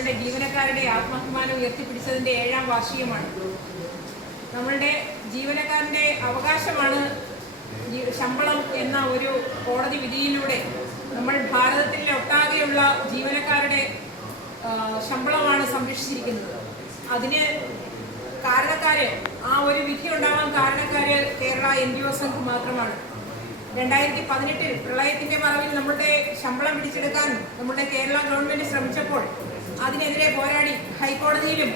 നമ്മളുടെ ജീവനക്കാരുടെ ആത്മാഭിമാനം ഉയർത്തിപ്പിടിച്ചതിൻ്റെ 7ാം വാർഷികമാണ്. നമ്മളുടെ ജീവനക്കാരൻ്റെ അവകാശമാണ് ശമ്പളം എന്ന ഒരു കോടതി വിധിയിലൂടെ നമ്മൾ ഭാരതത്തിലെ ഒട്ടാകെയുള്ള ജീവനക്കാരുടെ ശമ്പളമാണ് സംരക്ഷിച്ചിരിക്കുന്നത്. അതിന് കാരണക്കാര്, ആ ഒരു വിധി ഉണ്ടാവാൻ കാരണക്കാര് കേരള NGO സംഘ് മാത്രമാണ്. 2018 പ്രളയത്തിന്റെ മറവിൽ നമ്മുടെ ശമ്പളം പിടിച്ചെടുക്കാൻ നമ്മുടെ കേരള ഗവൺമെന്റ് ശ്രമിച്ചപ്പോൾ അതിനെതിരെ പോരാടി ഹൈക്കോടതിയിലും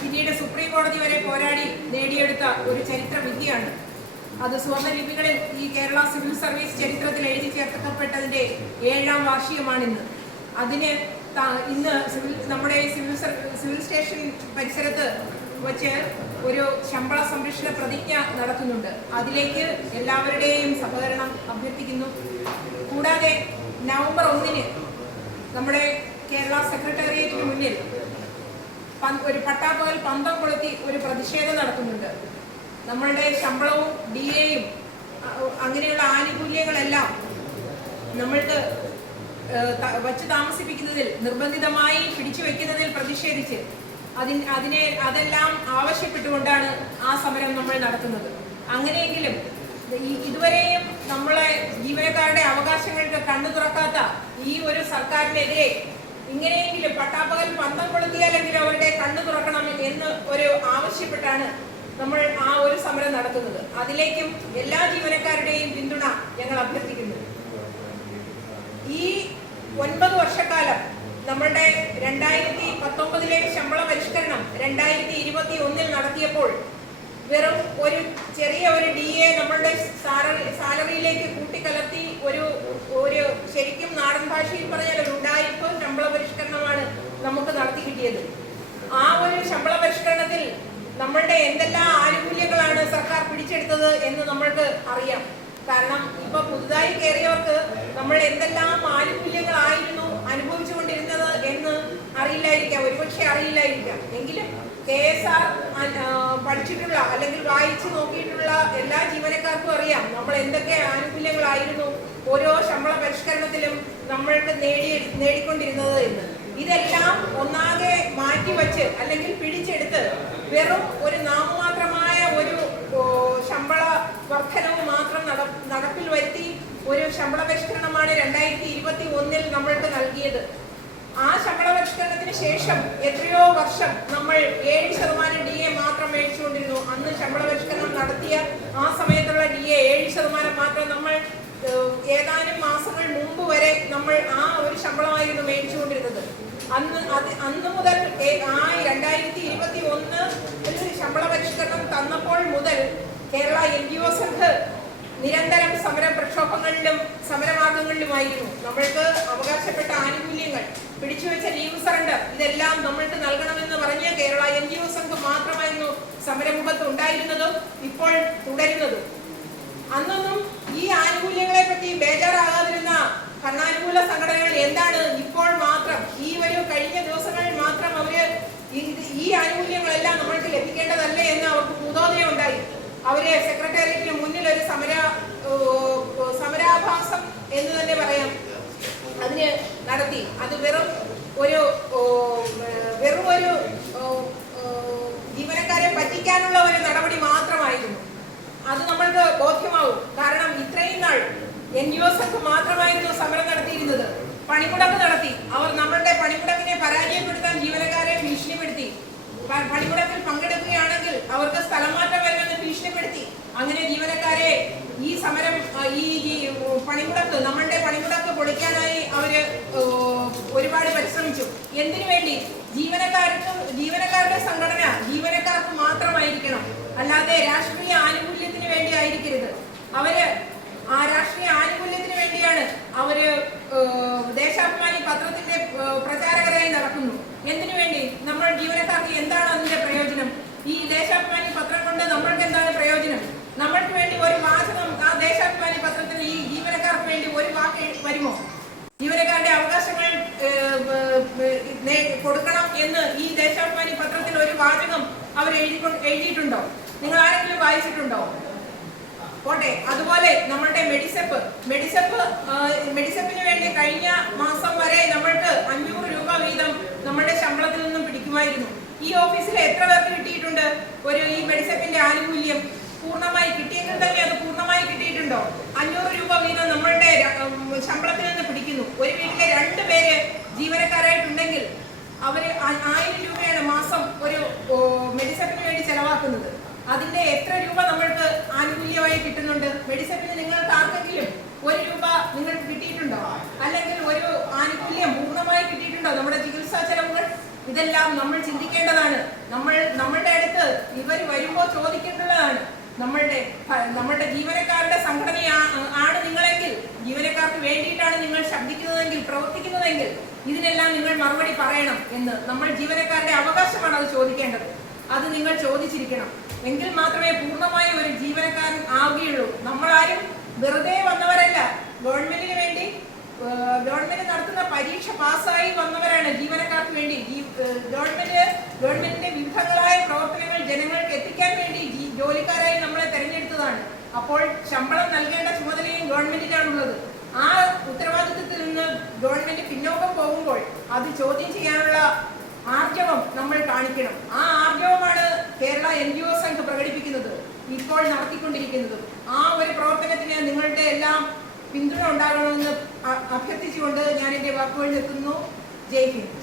പിന്നീട് സുപ്രീം കോടതി വരെ പോരാടി നേടിയെടുത്ത ഒരു ചരിത്ര വിധിയാണ്. അത് സുവർണ്ണ ലിപികളിൽ ഈ കേരള സിവിൽ സർവീസ് ചരിത്രത്തിൽ എഴുതി ചേർക്കപ്പെട്ടതിന്റെ 7ാം വാർഷികമാണിന്ന്. അതിന് ഇന്ന് നമ്മുടെ സിവിൽ സ്റ്റേഷൻ പരിസരത്ത് വച്ച് ഒരു ശമ്പള സംരക്ഷണ പ്രതിജ്ഞ നടത്തുന്നുണ്ട്. അതിലേക്ക് എല്ലാവരുടെയും സഹകരണം അഭ്യർത്ഥിക്കുന്നു. കൂടാതെ നവംബർ 1 നമ്മുടെ കേരള സെക്രട്ടേറിയറ്റിന് മുന്നിൽ ഒരു പട്ടാപ്പകൽ പന്തം കൊളുത്തി ഒരു പ്രതിഷേധം നടത്തുന്നുണ്ട്. നമ്മളുടെ ശമ്പളവും DAയും അങ്ങനെയുള്ള ആനുകൂല്യങ്ങളെല്ലാം നമ്മൾക്ക് വച്ച് താമസിപ്പിക്കുന്നതിൽ നിർബന്ധിതമായി പിടിച്ചു വയ്ക്കുന്നതിൽ പ്രതിഷേധിച്ച് അതെല്ലാം ആവശ്യപ്പെട്ടുകൊണ്ടാണ് ആ സമരം നമ്മൾ നടത്തുന്നത്. അങ്ങനെയെങ്കിലും ഇതുവരെയും നമ്മളെ ജീവനക്കാരുടെ അവകാശങ്ങൾക്ക് കണ്ണു തുറക്കാത്ത ഈ ഒരു സർക്കാരിനെതിരെ ഇങ്ങനെയെങ്കിലും പട്ടാപ്പകൽ പന്തം കൊളുത്തിയാലെങ്കിലും അവരുടെ കണ്ണു തുറക്കണം എന്ന് ഒരു ആവശ്യപ്പെട്ടാണ് നമ്മൾ ആ ഒരു സമരം നടത്തുന്നത്. അതിലേക്കും എല്ലാ ജീവനക്കാരുടെയും പിന്തുണ ഞങ്ങൾ അഭ്യർത്ഥിക്കുന്നു. ഈ 9 വർഷക്കാലം നമ്മളുടെ 2019 ശമ്പള പരിഷ്കരണം 2021 നടത്തിയപ്പോൾ വെറും ഒരു ചെറിയ ഒരു DA നമ്മളുടെ സാലറിയിലേക്ക് കൂട്ടിക്കലർത്തി ഒരു ശരിക്കും നാടൻ ഭാഷയിൽ പറഞ്ഞാൽ ഒരു ഉഡായിപ്പ് ശമ്പള പരിഷ്കരണമാണ് നമുക്ക് നടത്തി കിട്ടിയത്. ആ ഒരു ശമ്പള പരിഷ്കരണത്തിൽ നമ്മളുടെ എന്തെല്ലാം ആനുകൂല്യങ്ങളാണ് സർക്കാർ പിടിച്ചെടുത്തത് എന്ന് നമ്മൾക്ക് അറിയാം. കാരണം ഇപ്പൊ പുതുതായി കയറിയവർക്ക് നമ്മൾ എന്തെല്ലാം ആനുകൂല്യങ്ങളായിരുന്നു അനുഭവിച്ചുകൊണ്ടിരുന്നത് എന്ന് അറിയില്ലായിരിക്കാം, ഒരുപക്ഷെ അറിയില്ലായിരിക്കാം. എങ്കിലും KSR പഠിച്ചിട്ടുള്ള അല്ലെങ്കിൽ വായിച്ചു നോക്കിയിട്ടുള്ള എല്ലാ ജീവനക്കാർക്കും അറിയാം നമ്മൾ എന്തൊക്കെ ആനുകൂല്യങ്ങളായിരുന്നു ഓരോ ശമ്പള പരിഷ്കരണത്തിലും നമ്മൾക്ക് നേടിക്കൊണ്ടിരുന്നത് എന്ന്. ഇതെല്ലാം ഒന്നാകെ മാറ്റിവെച്ച് അല്ലെങ്കിൽ പിടിച്ചെടുത്ത് വെറും ഒരു നാമമാത്രമായ ഒരു ശമ്പള വർധനവ് മാത്രം നടപ്പിൽ വരുത്തി ഒരു ശമ്പള പരിഷ്കരണമാണ് 2021 നമ്മൾക്ക് നൽകിയത്. ആ ശമ്പള പരിഷ്കരണത്തിന് ശേഷം എത്രയോ വർഷം നമ്മൾ 7% DA മാത്രം മേടിച്ചുകൊണ്ടിരുന്നു. അന്ന് ശമ്പള പരിഷ്കരണം നടത്തിയ ആ സമയത്തുള്ള DA 7% മാത്രം നമ്മൾ ഏതാനും മാസങ്ങൾ മുമ്പ് വരെ നമ്മൾ ആ ഒരു ശമ്പളമായിരുന്നു മേടിച്ചുകൊണ്ടിരുന്നത്. അന്ന് മുതൽ 2021 ശമ്പള പരിഷ്കരണം തന്നപ്പോൾ മുതൽ കേരള NGO സംഘ് നിരന്തരം സമര പ്രക്ഷോഭങ്ങളിലും സമരമാർഗങ്ങളിലുമായിരുന്നു. നമ്മൾക്ക് അവകാശപ്പെട്ട ആനുകൂല്യങ്ങൾ, പിടിച്ചുവെച്ച ലീവ് സറണ്ടർ, ഇതെല്ലാം നമ്മൾക്ക് നൽകണമെന്ന് പറഞ്ഞ് കേരള NGO സംഘ് മാത്രമായിരുന്നു സമരമുഖത്ത് ഉണ്ടായിരുന്നതും ഇപ്പോൾ തുടരുന്നതും. അന്നൊന്നും ഈ ആനുകൂല്യങ്ങളെ പറ്റി ബേജാറാകാതിരുന്ന ഭരണാനുകൂല സംഘടനകൾ എന്താണ് ഇപ്പോൾ മാത്രം ഈ ഒരു കഴിഞ്ഞ ദിവസങ്ങളിൽ മാത്രം അവര് ഈ ആനുകൂല്യങ്ങളെല്ലാം നമ്മൾക്ക് ലഭിക്കേണ്ടതല്ലേ എന്ന് അവർക്ക് ഭൂതോദയം ഉണ്ടായി. അവര് സെക്രട്ടേറിയറ്റിന് മുന്നിൽ ഒരു സമരാഭാസം എന്ന് തന്നെ പറയാം അതിന് നടത്തി. അത് വെറും ഒരു ജീവനക്കാരെ പറ്റിക്കാനുള്ള ഒരു നടപടി മാത്രമായിരുന്നു. അത് നമ്മൾക്ക് ബോധ്യമാവും. കാരണം ഇത്രയും നാൾ NGO സംഘ് മാത്രമായിരുന്നു സമരം നടത്തിയിരുന്നത്. പണിമുടക്ക് നടത്തി. അവർ നമ്മളുടെ പണിമുടക്കിനെ പരാജയപ്പെടുത്താൻ ജീവനക്കാരെ ഭീഷണിപ്പെടുത്തി. പണിമുടക്കിൽ പങ്കെടുക്കുകയാണെങ്കിൽ അവർക്ക് സ്ഥലം മാറ്റം വരുമെന്ന് ഭീഷണിപ്പെടുത്തി. അങ്ങനെ ജീവനക്കാരെ ഈ സമരം ഈ പണിമുടക്ക് നമ്മളുടെ പണിമുടക്ക് പൊളിക്കാനായി അവര് ഒരുപാട് പരിശ്രമിച്ചു. എന്തിനു വേണ്ടി? ജീവനക്കാരുടെ സംഘടന ജീവനക്കാർക്ക് മാത്രമായിരിക്കണം, അല്ലാതെ രാഷ്ട്രീയ ആനുകൂല്യത്തിന് വേണ്ടി ആയിരിക്കരുത്. അവര് ആ രാഷ്ട്രീയ ആനുകൂല്യത്തിന് വേണ്ടിയാണ് അവര് ദേശാഭിമാനി പത്രത്തിന്റെ പ്രചാരകരായി നടക്കുന്നു. എന്തിനു വേണ്ടി? നമ്മൾ ജീവനക്കാർക്ക് എന്താണ് അതിന്റെ പ്രയോജനം? ഈ ദേശാഭിമാനി പത്രം കൊണ്ട് നമ്മൾക്ക് എന്താണ് പ്രയോജനം? നമ്മൾക്ക് വേണ്ടി ഒരു വാചകം ആ ദേശാഭിമാനി പത്രത്തിന് ഈ ജീവനക്കാർക്ക് വേണ്ടി ഒരു വാക്ക് വരുമോ? ജീവനക്കാരുടെ അവകാശങ്ങൾ കൊടുക്കണം എന്ന് ഈ ദേശാഭിമാനി പത്രത്തിൽ ഒരു വാചകം അവർ എഴുതിയിട്ടുണ്ടോ? നിങ്ങൾ ആരെങ്കിലും വായിച്ചിട്ടുണ്ടോ? പോട്ടെ. അതുപോലെ നമ്മളുടെ മെഡിസെപ്പിന് വേണ്ടി കഴിഞ്ഞ മാസം വരെ നമ്മൾക്ക് 500 രൂപ വീതം നമ്മളുടെ ശമ്പളത്തിൽ കിട്ടുമായിരുന്നു. ഈ ഓഫീസിൽ എത്ര പേർക്ക് കിട്ടിയിട്ടുണ്ട് ഈ മെഡിസെപ്പിന്റെ ആനുകൂല്യം? പൂർണ്ണമായി കിട്ടിയെങ്കിൽ തന്നെ അത് പൂർണ്ണമായി കിട്ടിയിട്ടുണ്ടോ? 500 രൂപ വീതം നമ്മളുടെ ശമ്പളത്തിൽ നിന്ന് പിടിക്കുന്നു. ഒരു വീട്ടിലെ 2 പേര് ജീവനക്കാരായിട്ടുണ്ടെങ്കിൽ അവര് 1000 രൂപയാണ് മാസം ഒരു മെഡിസെപ്പിന് വേണ്ടി ചെലവാക്കുന്നത്. അതിന്റെ എത്ര രൂപ നമ്മൾക്ക് ആനുകൂല്യമായി കിട്ടുന്നുണ്ട്? മെഡിസെപ്പിന് നിങ്ങൾക്ക് ആർക്കെങ്കിലും 1 രൂപ നിങ്ങൾക്ക് കിട്ടിയിട്ടുണ്ടോ? അല്ലെങ്കിൽ ഒരു ആനുകൂല്യം പൂർണ്ണമായി കിട്ടിയിട്ടുണ്ടോ? നമ്മുടെ ചികിത്സാ ചെലവുകൾ ഇതെല്ലാം നമ്മൾ ചിന്തിക്കേണ്ടതാണ്. നമ്മളുടെ അടുത്ത് ഇവർ വരുമ്പോൾ ചോദിക്കേണ്ടതാണ്. നമ്മളുടെ ജീവനക്കാരുടെ സംഘടനയാണ് നിങ്ങളെങ്കിൽ, ജീവനക്കാർക്ക് വേണ്ടിയിട്ടാണ് നിങ്ങൾ ശബ്ദിക്കുന്നതെങ്കിൽ, പ്രവർത്തിക്കുന്നതെങ്കിൽ ഇതിനെല്ലാം നിങ്ങൾ മറുപടി പറയണം എന്ന്. നമ്മൾ ജീവനക്കാരുടെ അവകാശമാണ് അത് ചോദിക്കേണ്ടത്. അത് നിങ്ങൾ ചോദിച്ചിരിക്കണം. എങ്കിൽ മാത്രമേ പൂർണ്ണമായ ഒരു ജീവനക്കാരൻ ആവുകയുള്ളൂ. നമ്മളാരും വെറുതെ വന്നവരല്ല. ഗവൺമെന്റിന് വേണ്ടി ഗവൺമെന്റ് നടത്തുന്ന പരീക്ഷ പാസ്സായി വന്നവരാണ് ജീവനക്കാർക്ക് വേണ്ടി. ഗവൺമെന്റിന്റെ വിവിധങ്ങളായ പ്രവർത്തനങ്ങൾ ജനങ്ങൾക്ക് എത്തിക്കാൻ വേണ്ടി ജോലിക്കാരായി നമ്മളെ തെരഞ്ഞെടുത്തതാണ്. അപ്പോൾ ശമ്പളം നൽകേണ്ട ചുമതലയും ഗവൺമെന്റിനാണുള്ളത്. ആ ഉത്തരവാദിത്വത്തിൽ നിന്ന് ഗവൺമെന്റ് പിന്നോക്കം പോകുമ്പോൾ അത് ചോദ്യം ചെയ്യാനുള്ള ആർജവം നമ്മൾ കാണിക്കണം. ആ ആർജവമാണ് കേരള NGO സംഘ് പ്രകടിപ്പിക്കുന്നത്, ഇപ്പോൾ നടത്തിക്കൊണ്ടിരിക്കുന്നത്. ആ ഒരു പ്രവർത്തനത്തിന് നിങ്ങളുടെ എല്ലാം പിന്തുണ ഉണ്ടാകണമെന്ന് അഭ്യർത്ഥിച്ചുകൊണ്ട് ഞാൻ എൻ്റെ വാക്കുകൾ നിർത്തുന്നു. ജയ് ഹിന്ദ്.